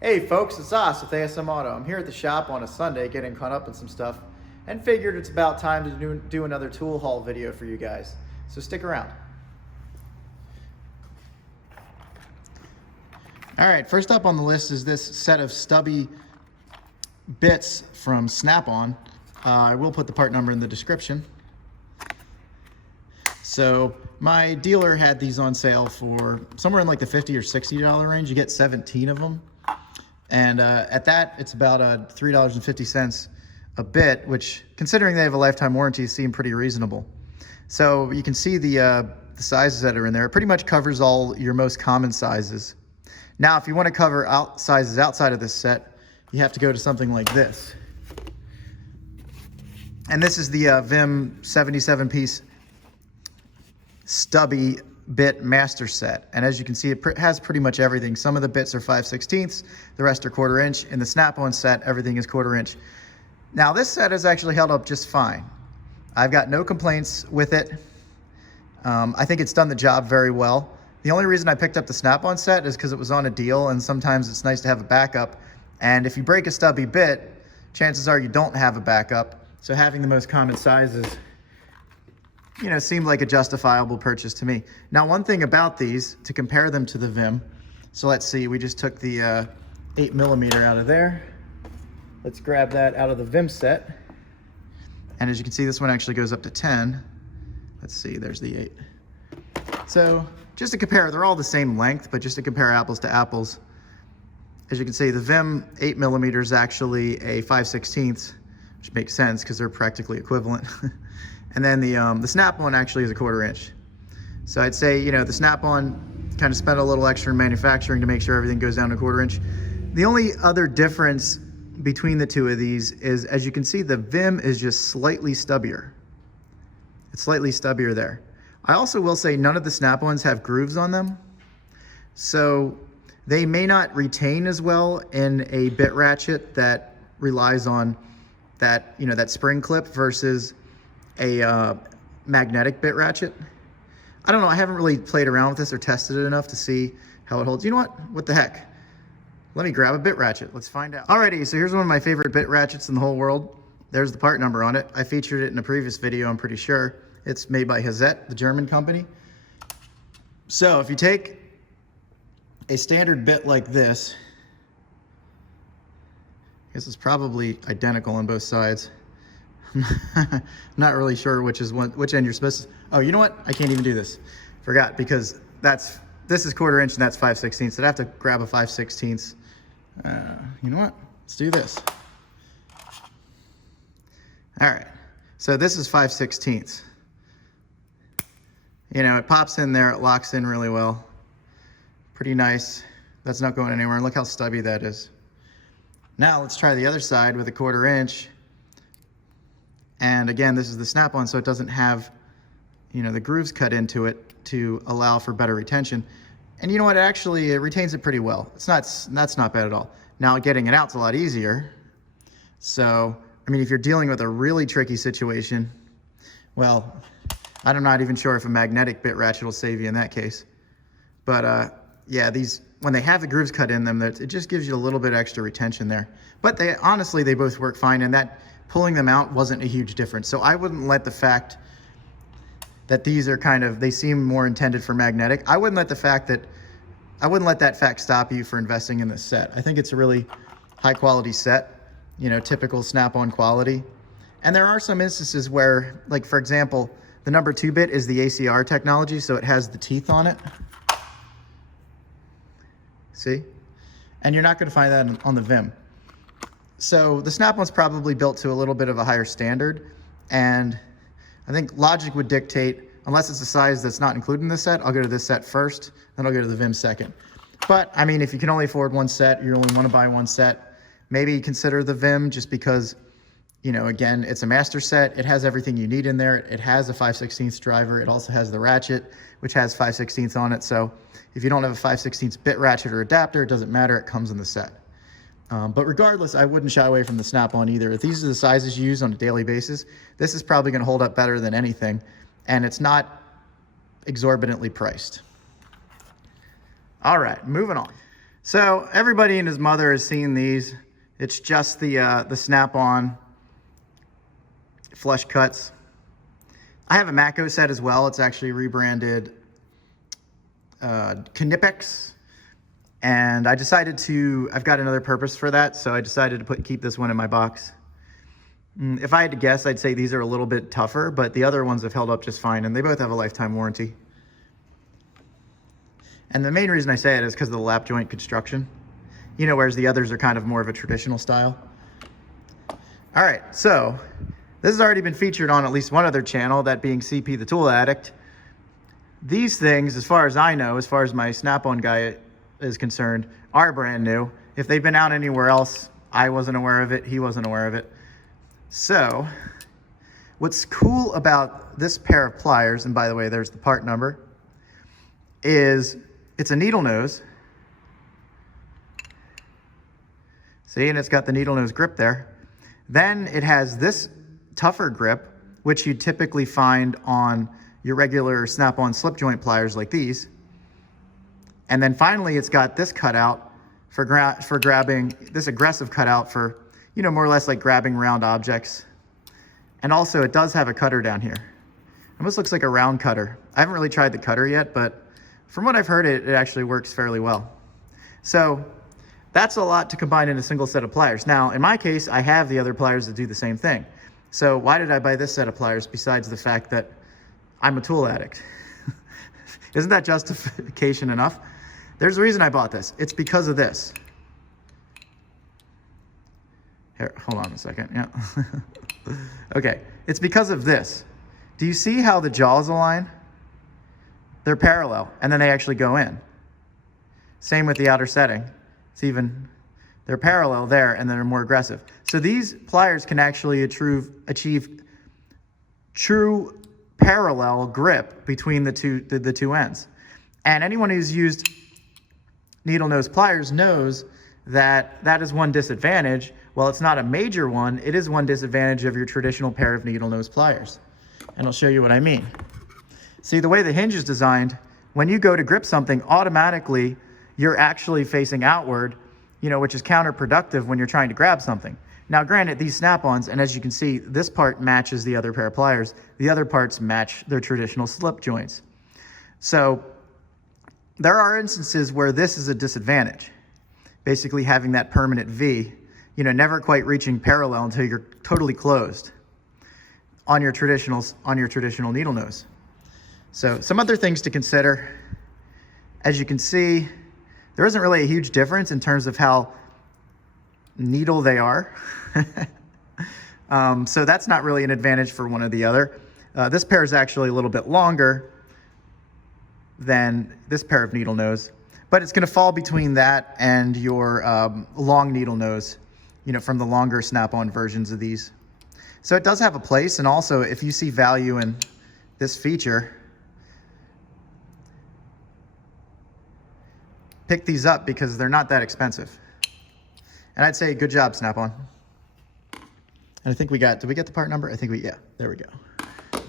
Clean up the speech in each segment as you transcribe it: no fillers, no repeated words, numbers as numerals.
Hey folks, it's us with ASM Auto. I'm here at the shop on a Sunday getting caught up in some stuff and figured it's about time to do another tool haul video for you guys. So stick around. All right, first up on the list is this set of Stubby bits from SnapOn. I will put the part number in the description. So my dealer had these on sale for somewhere in like the $50 or $60 range. You get 17 of them. And at that, it's about $3.50 a bit, which, considering they have a lifetime warranty, seem pretty reasonable. So you can see the sizes that are in there. It pretty much covers all your most common sizes. Now, if you want to cover sizes outside of this set, you have to go to something like this. And this is the Vim 77-piece Stubby bit master set, and as you can see, it has pretty much everything. Some of the bits are 5/16, the rest are 1/4 inch. In the Snap-on set, everything is 1/4 inch. Now this set has actually held up just fine. I've got no complaints with it. I think it's done the job very well. The only reason I picked up the Snap-on set is because it was on a deal, and sometimes it's nice to have a backup. And if you break a Stubby bit, chances are you don't have a backup. So having the most common sizes, you know, seemed like a justifiable purchase to me. Now, one thing about these, to compare them to the Vim, so let's see, we just took the 8mm out of there. Let's grab that out of the Vim set. And as you can see, this one actually goes up to 10. Let's see, there's the 8. So just to compare, they're all the same length, but just to compare apples to apples, as you can see, the Vim 8mm is actually a 5/16, which makes sense because they're practically equivalent. And then the Snap-on actually is a 1/4 inch. So I'd say, you know, the Snap-on kind of spent a little extra in manufacturing to make sure everything goes down to 1/4 inch. The only other difference between the two of these is, as you can see, the Vim is just slightly stubbier. It's slightly stubbier there. I also will say none of the Snap-ons have grooves on them. So they may not retain as well in a bit ratchet that relies on that, you know, that spring clip versus a magnetic bit ratchet. I don't know, I haven't really played around with this or tested it enough to see how it holds. You know what the heck? Let me grab a bit ratchet, let's find out. Alrighty, so here's one of my favorite bit ratchets in the whole world. There's the part number on it. I featured it in a previous video, I'm pretty sure. It's made by Hazet, the German company. So if you take a standard bit like this, I guess it's probably identical on both sides. I'm not really sure which end you're supposed to. Oh, you know what? I can't even do this. Forgot, because this is 1/4 inch and that's 5/16. So I'd have to grab a 5/16. You know what? Let's do this. All right. So this is 5/16. You know, it pops in there. It locks in really well. Pretty nice. That's not going anywhere. And look how stubby that is. Now let's try the other side with a 1/4 inch. And again, this is the Snap-on, so it doesn't have, you know, the grooves cut into it to allow for better retention. And you know what? Actually, it retains it pretty well. That's not bad at all. Now, getting it out's a lot easier. So, I mean, if you're dealing with a really tricky situation, well, I'm not even sure if a magnetic bit ratchet will save you in that case. But yeah, these, when they have the grooves cut in them, it just gives you a little bit extra retention there. But honestly, they both work fine, and that pulling them out wasn't a huge difference. So I wouldn't let the fact that these are they seem more intended for magnetic. I wouldn't let that fact stop you for investing in this set. I think it's a really high quality set, you know, typical Snap-on quality. And there are some instances where, like for example, the number 2 bit is the ACR technology, so it has the teeth on it. See? And you're not gonna find that on the Vim. So the Snap-on's probably built to a little bit of a higher standard, and I think logic would dictate, unless it's a size that's not included in this set, I'll go to this set first, then I'll go to the Vim second. But I mean, if you can only afford one set, you only want to buy one set, maybe consider the Vim, just because, you know, again, it's a master set. It has everything you need in there. It has a 5/16 driver. It also has the ratchet, which has 5/16 on it. So if you don't have a 5/16 bit ratchet or adapter, it doesn't matter. It comes in the set. But regardless, I wouldn't shy away from the Snap-on either. If these are the sizes you use on a daily basis, this is probably going to hold up better than anything, and it's not exorbitantly priced. All right, moving on. So everybody and his mother has seen these. It's just the SnapOn flush cuts. I have a Matco set as well. It's actually rebranded Knipex. And I decided I've got another purpose for that, so I decided to keep this one in my box. If I had to guess, I'd say these are a little bit tougher, but the other ones have held up just fine, and they both have a lifetime warranty. And the main reason I say it is because of the lap joint construction. You know, whereas the others are kind of more of a traditional style. All right, so this has already been featured on at least one other channel, that being CP the Tool Addict. These things, as far as I know, as far as my SnapOn guy is concerned, are brand new. If they've been out anywhere else, I wasn't aware of it, he wasn't aware of it. So, what's cool about this pair of pliers, and by the way, there's the part number, is it's a needle nose. See, and it's got the needle nose grip there. Then it has this tougher grip, which you typically find on your regular snap-on slip joint pliers like these. And then finally, it's got this cutout for grabbing, this aggressive cutout for, you know, more or less like grabbing round objects. And also it does have a cutter down here. Almost looks like a round cutter. I haven't really tried the cutter yet, but from what I've heard, it actually works fairly well. So that's a lot to combine in a single set of pliers. Now, in my case, I have the other pliers that do the same thing. So why did I buy this set of pliers besides the fact that I'm a tool addict? Isn't that justification enough? There's a reason I bought this. It's because of this. Here, hold on a second. Yeah. Okay, it's because of this. Do you see how the jaws align? They're parallel, and then they actually go in. Same with the outer setting. They're parallel there, and they're more aggressive. So these pliers can actually achieve true parallel grip between the two ends. And anyone who's used needle nose pliers knows that that is one disadvantage. While it's not a major one, it is one disadvantage of your traditional pair of needle nose pliers. And I'll show you what I mean. See, the way the hinge is designed, when you go to grip something, automatically you're actually facing outward, you know, which is counterproductive when you're trying to grab something. Now, granted, these snap-ons, and as you can see, this part matches the other pair of pliers. The other parts match their traditional slip joints. So there are instances where this is a disadvantage. Basically having that permanent V, you know, never quite reaching parallel until you're totally closed on your traditional needle nose. So some other things to consider. As you can see, there isn't really a huge difference in terms of how needle they are. So that's not really an advantage for one or the other. This pair is actually a little bit longer than this pair of needle nose, but it's going to fall between that and your long needle nose, you know, from the longer snap-on versions of these. So it does have a place, and also if you see value in this feature, pick these up because they're not that expensive. And I'd say good job, SnapOn. And I think did we get the part number? I think yeah, there we go.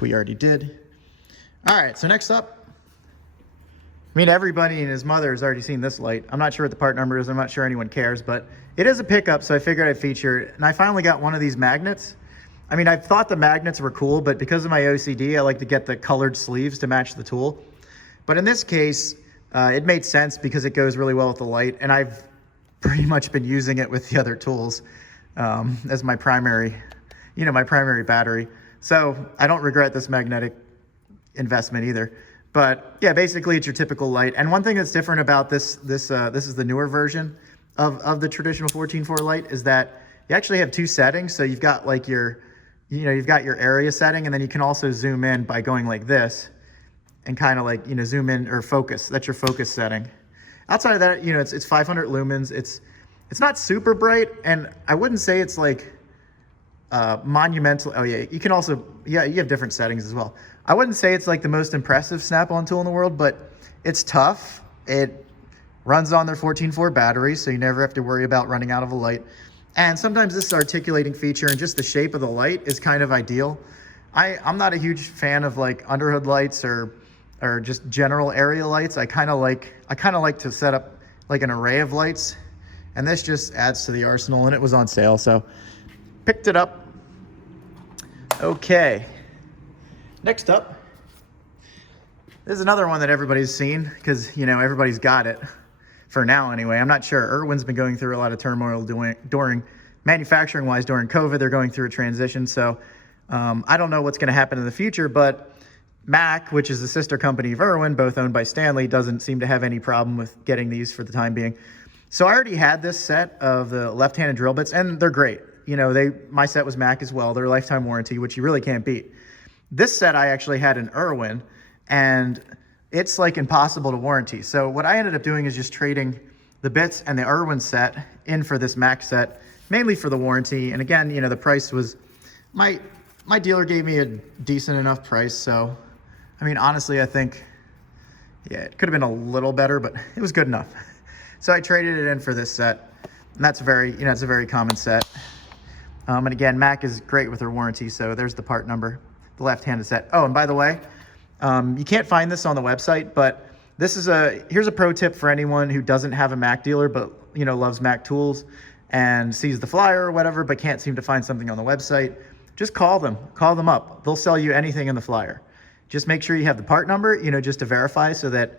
We already did. All right, so next up, I mean, everybody and his mother has already seen this light. I'm not sure what the part number is. I'm not sure anyone cares, but it is a pickup, so I figured I'd feature it. And I finally got one of these magnets. I mean, I thought the magnets were cool, but because of my OCD, I like to get the colored sleeves to match the tool. But in this case, it made sense because it goes really well with the light, and I've pretty much been using it with the other tools as my primary, you know, my primary battery. So I don't regret this magnetic investment either. But yeah, basically it's your typical light. And one thing that's different about this is the newer version of the traditional 14.4 light, is that you actually have two settings. So you've got like you've got your area setting, and then you can also zoom in by going like this and kind of like, you know, zoom in or focus. That's your focus setting. Outside of that, you know, it's 500 lumens. It's not super bright, and I wouldn't say it's like monumental. Oh yeah, you can also, yeah, you have different settings as well. I wouldn't say it's like the most impressive snap-on tool in the world, but it's tough. It runs on their 14.4 battery, so you never have to worry about running out of a light. And sometimes this articulating feature and just the shape of the light is kind of ideal. I'm not a huge fan of like underhood lights or just general area lights. I kind of like to set up like an array of lights, and this just adds to the arsenal, and it was on sale, so picked it up. Okay, next up, there's another one that everybody's seen, because, you know, everybody's got it, for now anyway. I'm not sure. Irwin's been going through a lot of turmoil during manufacturing-wise during COVID. They're going through a transition, so I don't know what's going to happen in the future, but Mac, which is the sister company of Irwin, both owned by Stanley, doesn't seem to have any problem with getting these for the time being. So I already had this set of the left-handed drill bits, and they're great. You know, my set was Mac as well. They're lifetime warranty, which you really can't beat. This set I actually had in Irwin, and it's like impossible to warranty. So what I ended up doing is just trading the bits and the Irwin set in for this Mac set, mainly for the warranty. And again, you know, the price was, my dealer gave me a decent enough price. So, I mean, honestly, I think, yeah, it could have been a little better, but it was good enough. So I traded it in for this set, and that's very, you know, it's a very common set. And again, Mac is great with their warranty. So there's the part number, the left-handed set. Oh, and by the way, you can't find this on the website, but here's a pro tip for anyone who doesn't have a Mac dealer, but, you know, loves Mac tools and sees the flyer or whatever, but can't seem to find something on the website. Just call them up. They'll sell you anything in the flyer. Just make sure you have the part number, you know, just to verify so that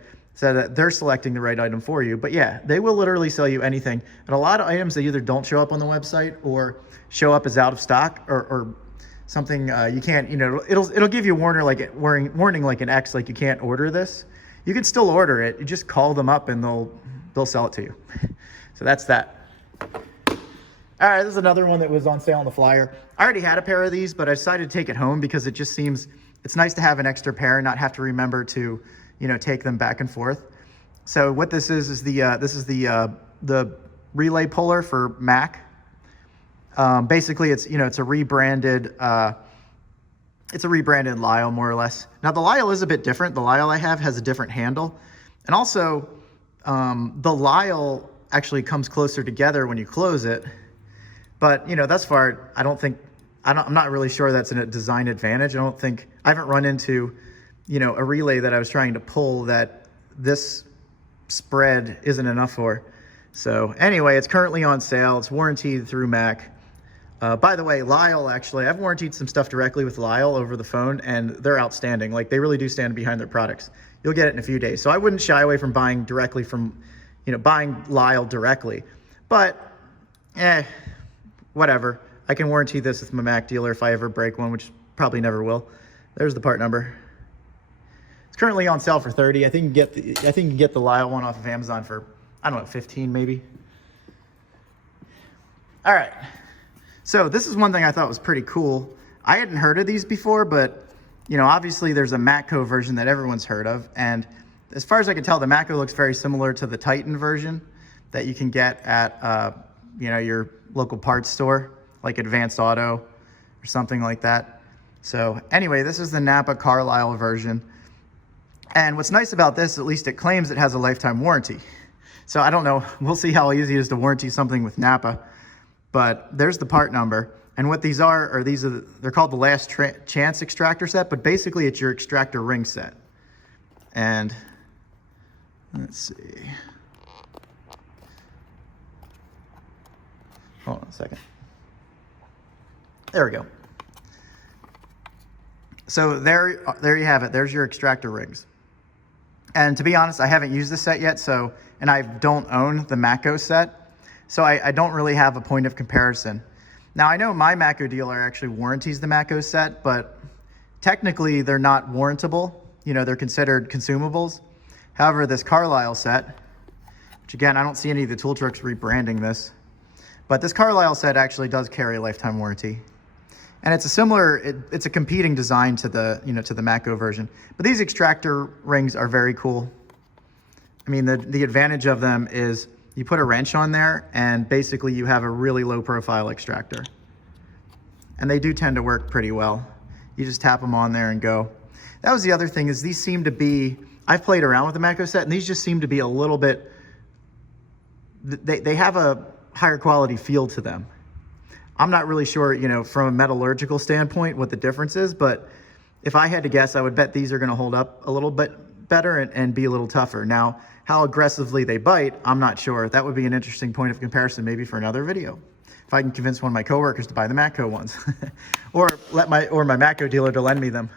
they're selecting the right item for you. But yeah, they will literally sell you anything. And a lot of items, they either don't show up on the website or show up as out of stock or something you can't, you know, it'll give you a warning like an X, like you can't order this. You can still order it. You just call them up and they'll sell it to you. So that's that. All right, this is another one that was on sale on the flyer. I already had a pair of these, but I decided to take it home because it just seems, it's nice to have an extra pair and not have to remember to, you know, take them back and forth. So what this is the relay puller for Mac. Basically, it's, you know, it's a rebranded Lyle, more or less. Now the Lyle is a bit different. The Lyle I have has a different handle, and also the Lyle actually comes closer together when you close it. But, you know, thus far, I'm not really sure that's a design advantage. I haven't run into, you know, a relay that I was trying to pull that this spread isn't enough for. So anyway, it's currently on sale. It's warranted through Mac. By the way, Lyle, actually, I've warranted some stuff directly with Lyle over the phone, and they're outstanding. Like, they really do stand behind their products. You'll get it in a few days. So I wouldn't shy away from buying directly from, you know, buying Lyle directly. But, whatever. I can warranty this with my Mac dealer if I ever break one, which probably never will. There's the part number. It's currently on sale for $30. I think you can get the Lyle one off of Amazon for, I don't know, $15 maybe. All right. So this is one thing I thought was pretty cool. I hadn't heard of these before, but, you know, obviously there's a Matco version that everyone's heard of. And as far as I can tell, the Matco looks very similar to the Tekton version that you can get at, you know, your local parts store, like Advanced Auto or something like that. So anyway, this is the Napa Carlyle version. And what's nice about this, at least it claims it has a lifetime warranty. So I don't know, we'll see how easy it is to warranty something with Napa. But there's the part number. And what these are they're called the last chance extractor set, but basically it's your extractor ring set. And let's see. Hold on a second. There we go. So there you have it. There's your extractor rings. And to be honest, I haven't used this set yet, and I don't own the Matco set, so I don't really have a point of comparison. Now, I know my Matco dealer actually warranties the Matco set, but technically they're not warrantable. You know, they're considered consumables. However, this Carlyle set, which again, I don't see any of the tool trucks rebranding this, but this Carlyle set actually does carry a lifetime warranty. And it's it's a competing design to the, you know, to the Matco version. But these extractor rings are very cool. I mean, the advantage of them is you put a wrench on there and basically you have a really low profile extractor. And they do tend to work pretty well. You just tap them on there and go. That was the other thing, is these seem to be, I've played around with the Matco set and these just seem to be a little bit, they have a higher quality feel to them. I'm not really sure, you know, from a metallurgical standpoint what the difference is, but if I had to guess, I would bet these are going to hold up a little bit better and be a little tougher. Now, how aggressively they bite, I'm not sure. That would be an interesting point of comparison maybe for another video. If I can convince one of my coworkers to buy the Matco ones or my Matco dealer to lend me them.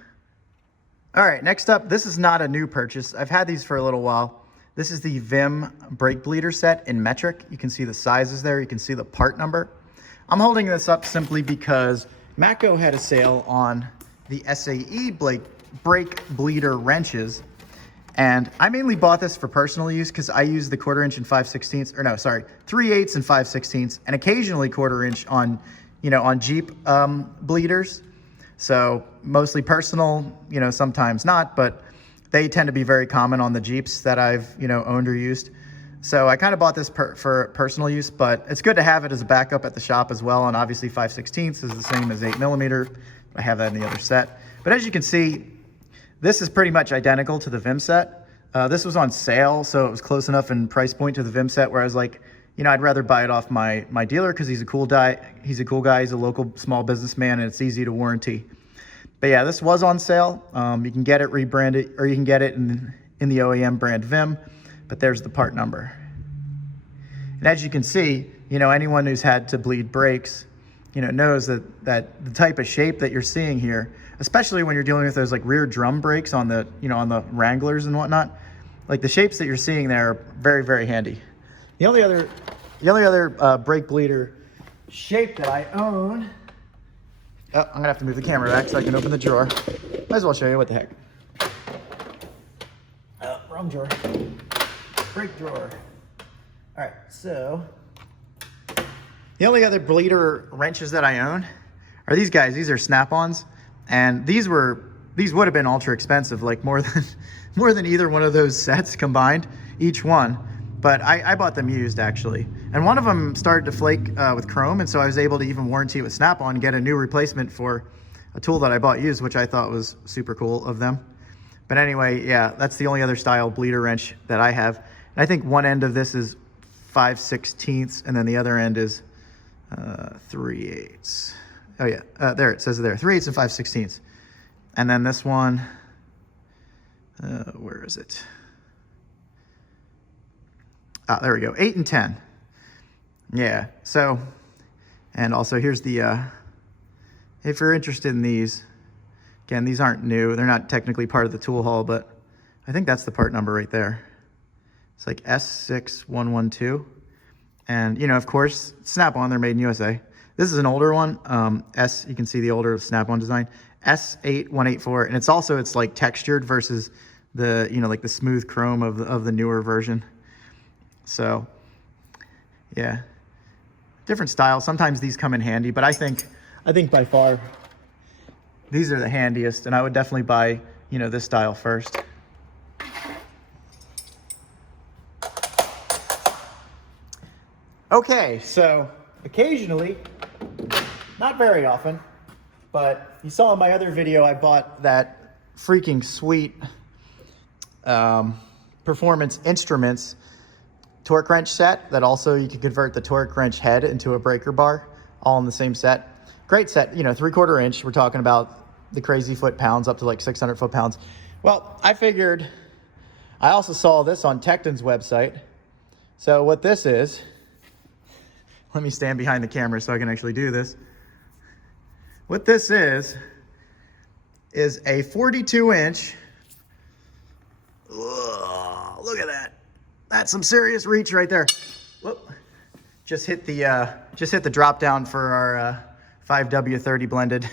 All right, next up, this is not a new purchase. I've had these for a little while. This is the Vim brake bleeder set in metric. You can see the sizes there. You can see the part number. I'm holding this up simply because Matco had a sale on the SAE brake bleeder wrenches. And I mainly bought this for personal use because I use the 1/4 inch and 5/16, or no, sorry, 3/8 and 5/16, and occasionally 1/4 inch on, on Jeep bleeders. So mostly personal, sometimes not, but they tend to be very common on the Jeeps that I've, owned or used. So I kind of bought this for personal use, but it's good to have it as a backup at the shop as well. And obviously 5/16 is the same as 8mm. I have that in the other set. But as you can see, this is pretty much identical to the Vim set. This was on sale, so it was close enough in price point to the Vim set where I was like, I'd rather buy it off my dealer because he's a cool guy. He's a local small businessman, and it's easy to warranty. But yeah, this was on sale. You can get it rebranded, or you can get it in the OEM brand Vim, but there's the part number. And as you can see, anyone who's had to bleed brakes, knows that the type of shape that you're seeing here, especially when you're dealing with those like rear drum brakes on the, on the Wranglers and whatnot, like the shapes that you're seeing there are very, very handy. The only other brake bleeder shape that I own, oh, I'm gonna have to move the camera back so I can open the drawer. Might as well show you what the heck. Wrong drawer. Brake drawer. All right, so the only other bleeder wrenches that I own are these guys. These are SnapOns, and these would have been ultra expensive, like more than either one of those sets combined, each one. But I bought them used actually, and one of them started to flake with chrome, and so I was able to even warranty with SnapOn and get a new replacement for a tool that I bought used, which I thought was super cool of them. But anyway, yeah, that's the only other style bleeder wrench that I have. And I think one end of this is 5/16, and then the other end is 3/8. Oh yeah, there it says it there, 3/8 and 5/16. And then this one, where is it? There we go, 8 and 10. Yeah, so, and also here's the, if you're interested in these, again, these aren't new. They're not technically part of the tool haul, but I think that's the part number right there. It's like S6112. And, of course, Snap-on, they're made in USA. This is an older one. You can see the older Snap-on design. S8184, and it's like textured versus the, like the smooth chrome of the newer version. So, yeah, different style. Sometimes these come in handy, but I think by far these are the handiest, and I would definitely buy, this style first. Okay, so occasionally, not very often, but you saw in my other video, I bought that freaking sweet Performance Instruments torque wrench set that also you can convert the torque wrench head into a breaker bar, all in the same set. Great set, 3/4 inch. We're talking about the crazy foot-pounds up to like 600 foot-pounds. Well, I figured, I also saw this on Tekton's website. So what this is, let me stand behind the camera so I can actually do this. What this is a 42-inch, look at that. That's some serious reach right there. Whoop. Just hit the drop down for our 5W30 blended,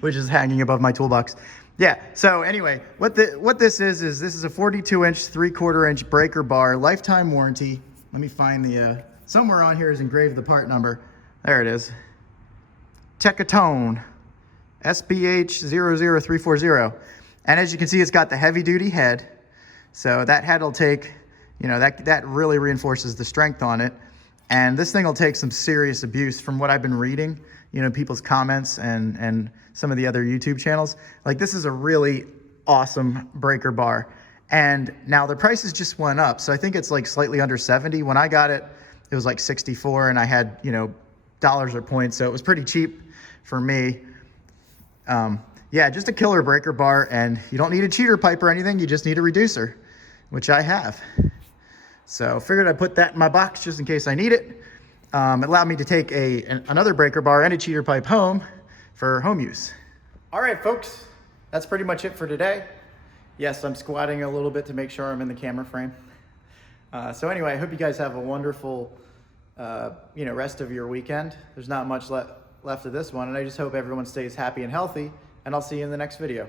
which is hanging above my toolbox. Yeah, so anyway, what this is this is a 42-inch, 3/4 inch breaker bar, lifetime warranty. Let me find the, somewhere on here is engraved the part number. There it is. Tekton, SBH00340. And as you can see, it's got the heavy duty head. So that head will take, that really reinforces the strength on it. And this thing will take some serious abuse from what I've been reading, people's comments and some of the other YouTube channels. Like, this is a really awesome breaker bar. And now the prices just went up. So I think it's like slightly under 70. When I got it, it was like 64, and I had, dollars or points. So it was pretty cheap for me. yeah, just a killer breaker bar, and you don't need a cheater pipe or anything. You just need a reducer, which I have. So figured I'd put that in my box just in case I need it. It allowed me to take another breaker bar and a cheater pipe home for home use. All right, folks, that's pretty much it for today. Yes, I'm squatting a little bit to make sure I'm in the camera frame. So anyway, I hope you guys have a wonderful rest of your weekend. There's not much left of this one, and I just hope everyone stays happy and healthy, and I'll see you in the next video.